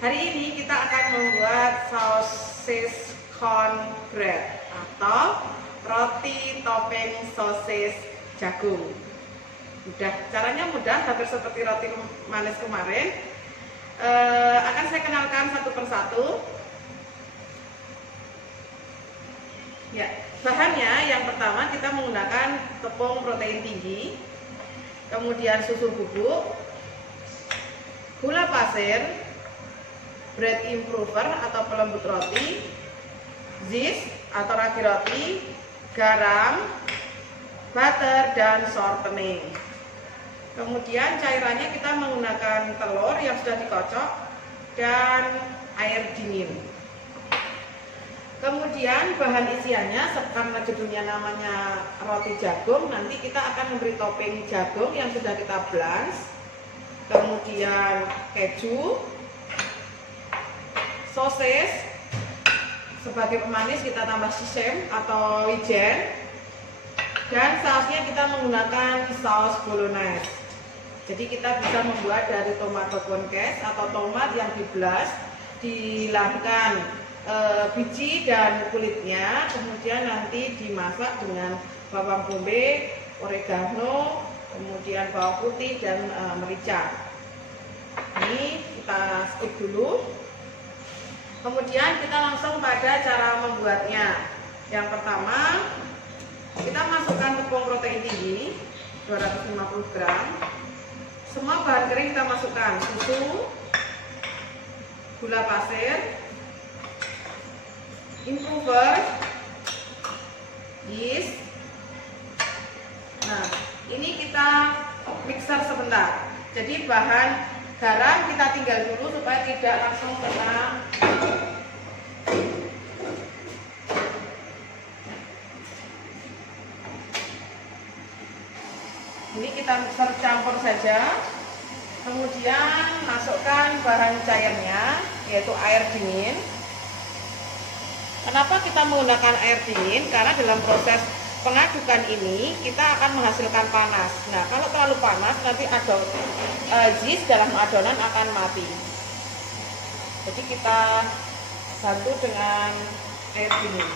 Hari ini kita akan membuat sosis cornbread atau roti topping sosis jagung. Caranya mudah, hampir seperti roti manis kemarin. Akan saya kenalkan satu persatu. Ya, bahannya yang pertama kita menggunakan tepung protein tinggi, kemudian susu bubuk, gula pasir, bread improver atau pelembut roti, yeast atau ragi roti, garam, butter, dan shortening. Kemudian cairannya kita menggunakan telur yang sudah dikocok dan air dingin. Kemudian bahan isiannya, karena judulnya namanya roti jagung, nanti kita akan memberi topping jagung yang sudah kita blend, kemudian keju, sosis, sebagai pemanis kita tambah sesame atau wijen, dan sausnya kita menggunakan saus bolognese. Jadi kita bisa membuat dari tomato concasse atau tomat yang dibelas, dihilangkan biji dan kulitnya, kemudian nanti dimasak dengan bawang bombay, oregano, kemudian bawang putih dan merica. Ini kita skip dulu. Kemudian kita langsung pada cara membuatnya. Yang pertama, kita masukkan tepung protein tinggi 250 gram. Semua bahan kering kita masukkan, susu, gula pasir, improver, yeast. Nah, ini kita mixer sebentar. Jadi bahan garam kita tinggal dulu supaya tidak langsung kena. Ini kita mixer campur saja. Kemudian masukkan bahan cairnya, yaitu air dingin. Kenapa kita menggunakan air dingin? Karena dalam proses pengadukan ini kita akan menghasilkan panas. Nah, kalau terlalu panas nanti yeast dalam adonan akan mati. Jadi kita bantu dengan air dingin.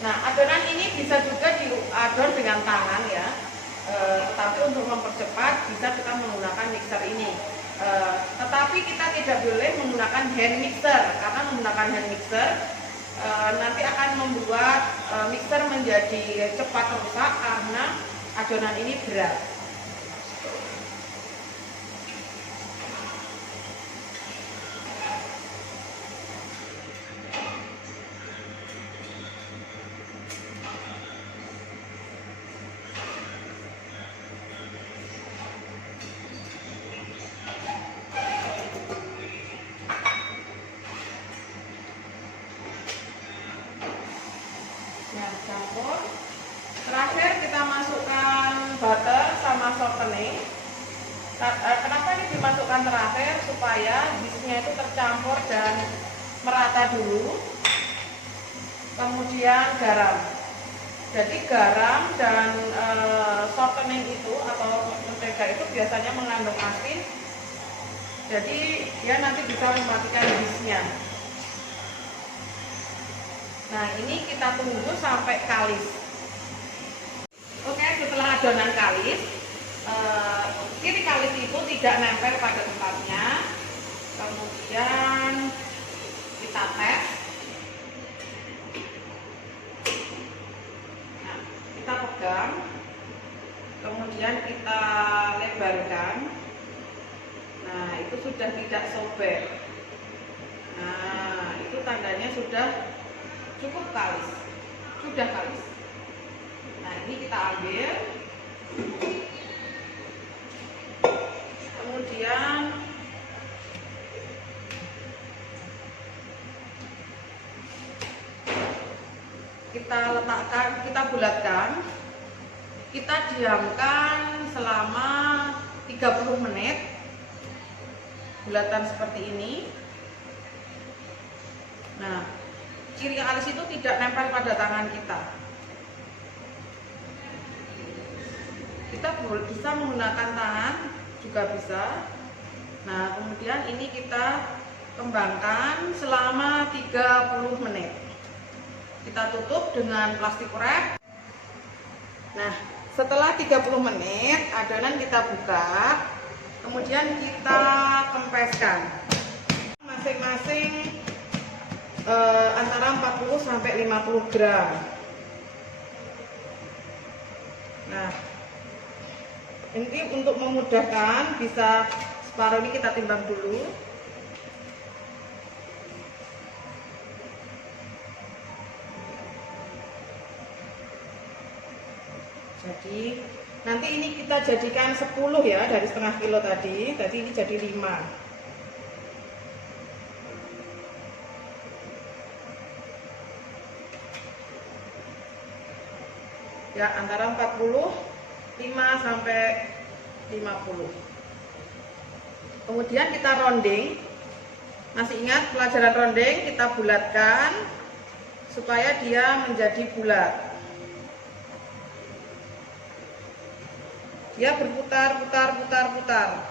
Nah, adonan ini bisa juga diadon dengan tangan ya. Tetapi untuk mempercepat bisa kita menggunakan mixer ini. Tetapi kita tidak boleh menggunakan hand mixer, karena menggunakan hand mixer nanti akan membuat mixer menjadi cepat rusak karena adonan ini berat. Campur. Terakhir kita masukkan butter sama shortening. Kenapa ini dimasukkan terakhir? Supaya yeastnya itu tercampur dan merata dulu. Kemudian garam. Jadi garam dan shortening itu atau mentega itu biasanya mengandung asin. Jadi dia nanti bisa mematikan yeastnya. Nah, ini kita tunggu sampai kalis. Oke, setelah adonan kalis, kiri kalis itu tidak nempel pada tempatnya. Kemudian kita tes. Nah, kita pegang. Kemudian kita lebarkan. Nah, itu sudah tidak sobek. Nah, itu tandanya sudah cukup kalis, sudah kalis. Nah, ini kita ambil, kemudian kita letakkan, kita bulatkan, kita diamkan selama 30 menit, bulatan seperti ini. Nah, ciri alis itu tidak nempel pada tangan kita. Kita bisa menggunakan tangan juga bisa. Nah, kemudian ini kita kembangkan selama 30 menit. Kita tutup dengan plastik wrap. Nah, setelah 30 menit adonan kita buka, kemudian kita kempeskan masing-masing antara 40 sampai 50 gram. Nah, ini untuk memudahkan, bisa separuh ini kita timbang dulu. Jadi nanti ini kita jadikan 10 ya, dari setengah kilo tadi ini jadi 5. Ya, antara 45 sampai 50. Kemudian kita ronding. Masih ingat pelajaran ronding? Kita bulatkan supaya dia menjadi bulat. Dia berputar, putar.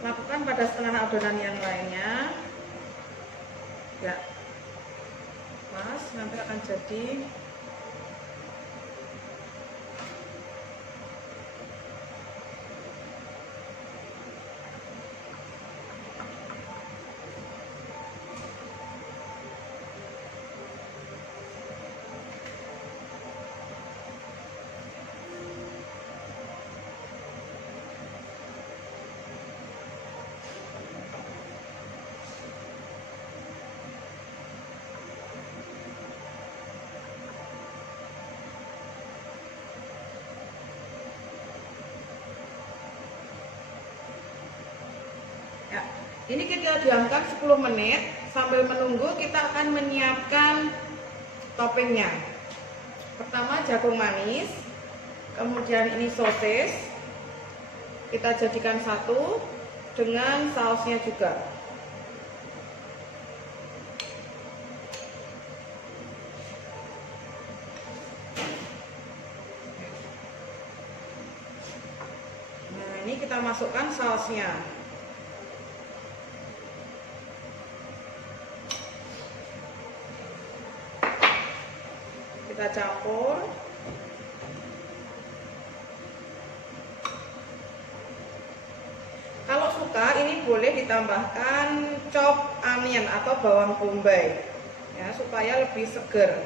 Lakukan pada setengah adonan yang lainnya. Ya, Mas, nanti akan jadi ya. Ini kita diamkan 10 menit. Sambil menunggu kita akan menyiapkan toppingnya. Pertama jagung manis, kemudian ini sosis. Kita jadikan satu dengan sausnya juga. Nah, ini kita masukkan sausnya. Kita campur. Kalau suka ini boleh ditambahkan chop onion atau bawang bombay ya, supaya lebih seger.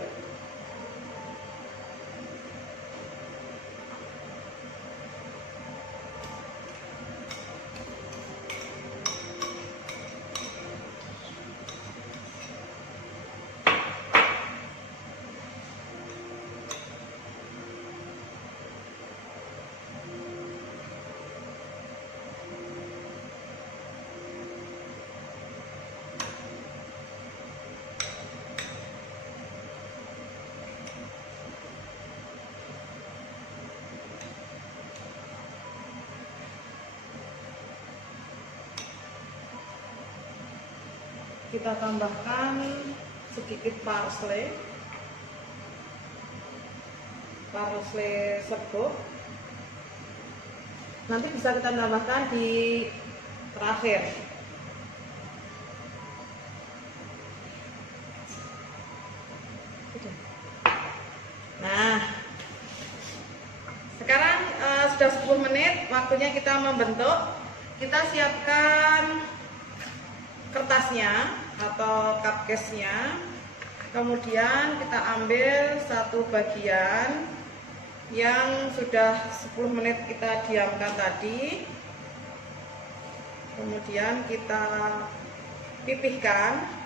Kita tambahkan sedikit parsley serbuk. Nanti bisa kita tambahkan di terakhir. Nah, sekarang sudah 10 menit, waktunya kita membentuk. Kita siapkan kertasnya atau cupcake-nya. Kemudian kita ambil satu bagian yang sudah 10 menit kita diamkan tadi. Kemudian kita pipihkan.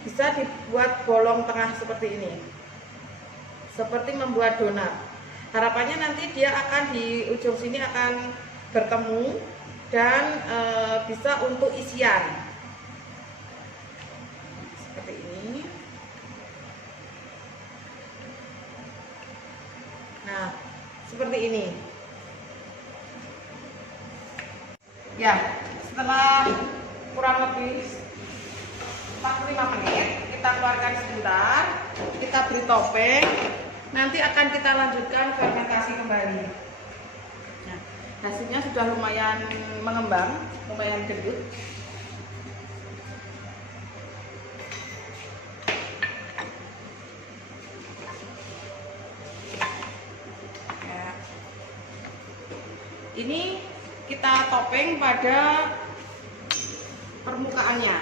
Bisa dibuat bolong tengah seperti ini, seperti membuat donat. Harapannya nanti dia akan di ujung sini akan bertemu dan bisa untuk isian seperti ini. Nah, seperti ini. Ya, setelah kurang lebih 45 menit, kita keluarkan sebentar, kita beri topeng, nanti akan kita lanjutkan fermentasi kembali. Nah, hasilnya sudah lumayan mengembang, lumayan gendut. Ya. Ini kita topeng pada permukaannya.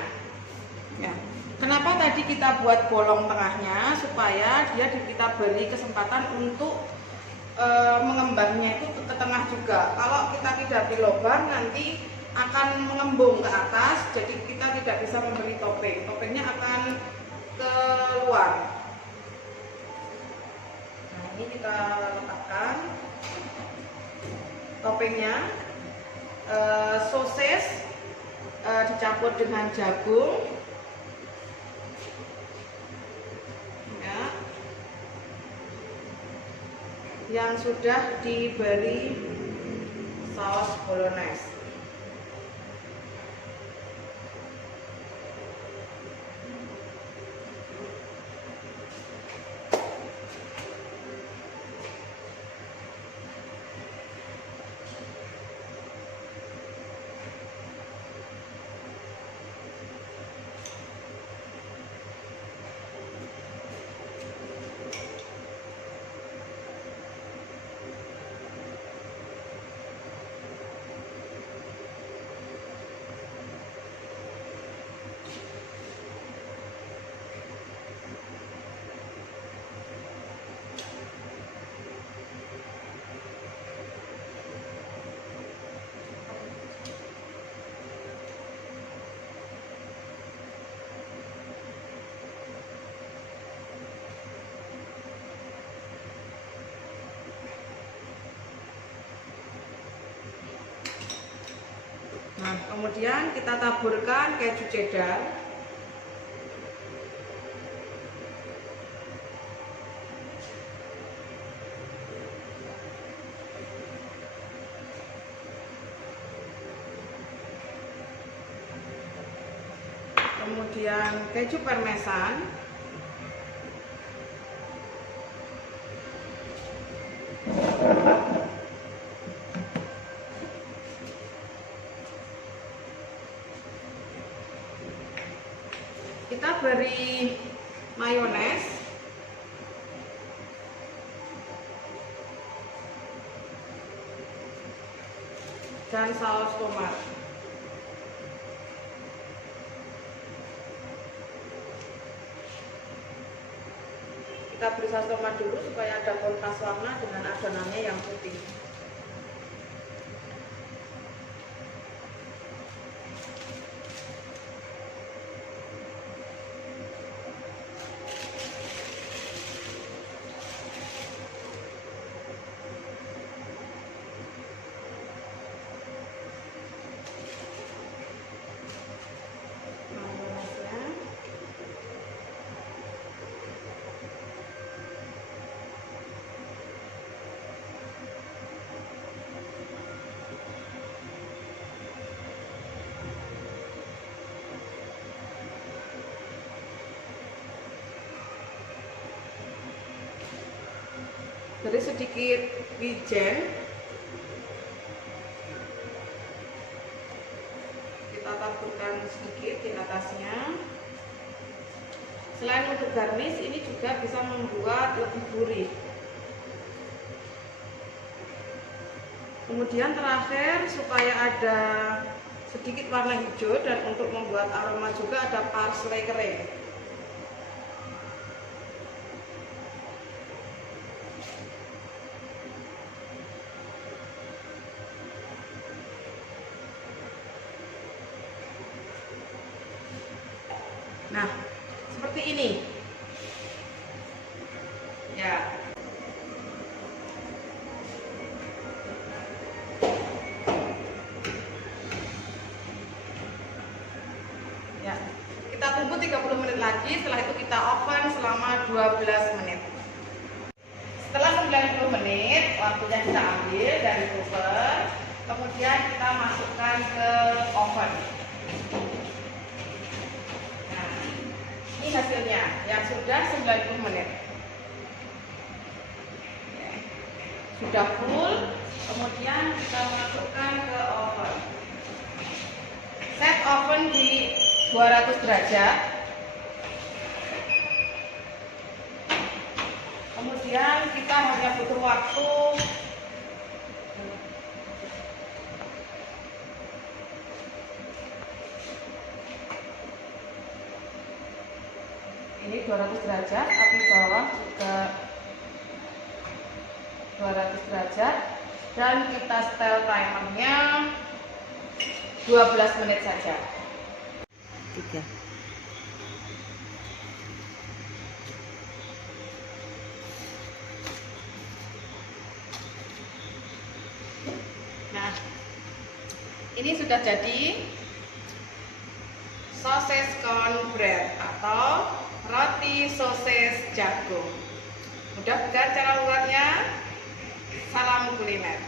Ya. Kenapa tadi kita buat bolong tengahnya? Supaya kita beri kesempatan untuk mengembangnya itu ke tengah juga. Kalau kita tidak beri lubang, nanti akan mengembung ke atas, jadi kita tidak bisa memberi topeng. Topengnya akan keluar. Nah, ini kita letakkan topengnya. Sosis dicampur dengan jagung. Yang sudah diberi saus bolognese. Nah, kemudian kita taburkan keju cheddar. Kemudian keju parmesan. Kita beri mayones. Dan saus tomat. Kita beri saus tomat dulu supaya ada kontras warna dengan adonannya yang putih. Beri sedikit wijen. Kita taburkan sedikit di atasnya. Selain untuk garnish, ini juga bisa membuat lebih gurih. Kemudian terakhir, supaya ada sedikit warna hijau dan untuk membuat aroma juga ada parsley kering. Nah, seperti ini. Ya. Ya. Kita tunggu 30 menit lagi, setelah itu kita oven selama 12 menit. Setelah 90 menit, waktunya kita ambil dari cooker, kemudian kita masukkan ke oven. Nah, ini hasilnya yang sudah 90 menit. Sudah full, kemudian kita masukkan ke oven. Set oven di 200 derajat. Kemudian kita hanya butuh waktu ini 200 derajat, api bawah juga 200 derajat, dan kita setel timernya 12 menit saja. 3. Nah, ini sudah jadi sosis cornbread atau roti sosis jagung. Mudah bukan cara buatnya? Salam kuliner.